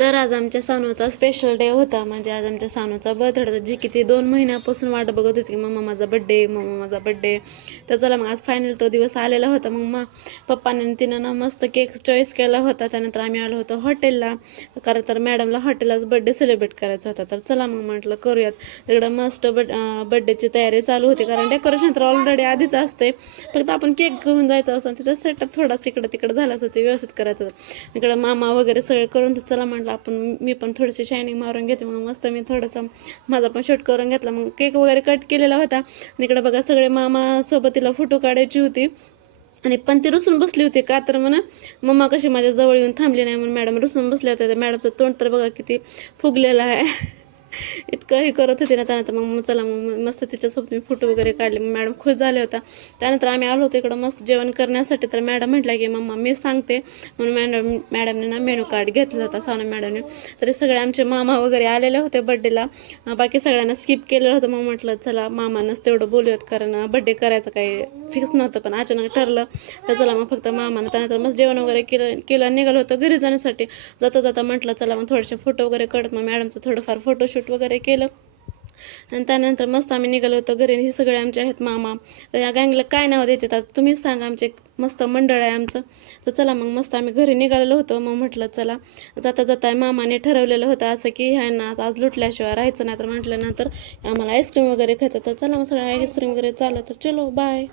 तर आज आमच्या सानूचा स्पेशल डे होता. म्हणजे आज आमच्या सानूचा बर्थडे होता, जी की ती 2 महिन्यापासून वाट बघत होती की मम्मा माझा बड्डे, मम्मा माझा बड्डे. तर चला मग आज फायनल तो दिवस आलेला होता. मग पप्पाने तिनं ना मस्त केक चॉईस केला होता. त्यानंतर आम्ही आलो होतो हॉटेलला, कारण तर मॅडमला हॉटेललाच बड्डे सेलिब्रेट करायचा होता. तर चला मग म्हटलं करूयात. तिकडं मस्त बड्डेची तयारी चालू होती, कारण डेकोरेशन तर ऑलरेडी आधीच असते, फक्त आपण केक घेऊन जायचं असं तिथं सेटअप थोडाच इकडं तिकडं झालाच होते, व्यवस्थित करायचं. इकडं मामा वगैरे सगळे करून चला म्हटलं आपण मी पण थोडीशी शायनिंग मारून घेते. मग मस्त मी थोडंसं माझा पण शूट करून घेतला. मग केक वगैरे कट केलेला होता आणि इकडे बघा सगळे मामा सोबत तिला फोटो काढायची होती. आणि पण ती रुसून बसली होती, का तर म्हणा मम्मा कशी माझ्या जवळ येऊन थांबली नाही म्हणून मॅडम रुसून बसल्या होत्या. मॅडमचं तोंड तर बघा किती फुगलेलं आहे. इतकं हे करत होते ना. त्यानंतर मग चला मग मस्त तिच्यासोबत मी फोटो वगैरे काढले. मग मॅडम खुश झाले होता. त्यानंतर आम्ही आलो होतो इकडं मस्त जेवण करण्यासाठी. तर मॅडम म्हटलं की मम्मा मी सांगते म्हणून मॅडमने ना मेनू कार्ड घेतला होता सानू मॅडमने. तरी सगळे आमचे मामा वगैरे आलेले होते बड्डेला. बाकी सगळ्यांना स्किप केलेलं होतं. मग म्हटलं चला मामानंच तेवढं बोलूयात, कारण बड्डे करायचं काही फिक्स नव्हतं, पण अचानक ठरलं तर चला मग फक्त मामानं. त्यानंतर मस्त जेवण वगैरे केलं निघालं होतं घरी जाण्यासाठी. जाता जाता म्हटलं चला मग थोडेसे फोटो वगैरे काढत. मग मॅडमचं थोडंफार फोटोशूट वगैरे केलं आणि त्यानंतर मस्त आम्ही निघालो होतो घरी. हे सगळे आमचे आहेत मामा. तर या गँगला काय नाव देतात आता तुम्हीच सांगा, आमचे मस्त मंडळ आहे आमचं. तर चला मग मस्त आम्ही घरी निघालेलो होतो. मग म्हटलं चला जाता जाता मामाने ठरवलेलं होतं असं की ह्यांना आज लुटल्याशिवाय राहायचं नाही. तर म्हटलं नंतर आम्हाला आईस्क्रीम वगैरे खायचं. तर चला मग सगळं आईस्क्रीम वगैरे चालू. तर चलो बाय.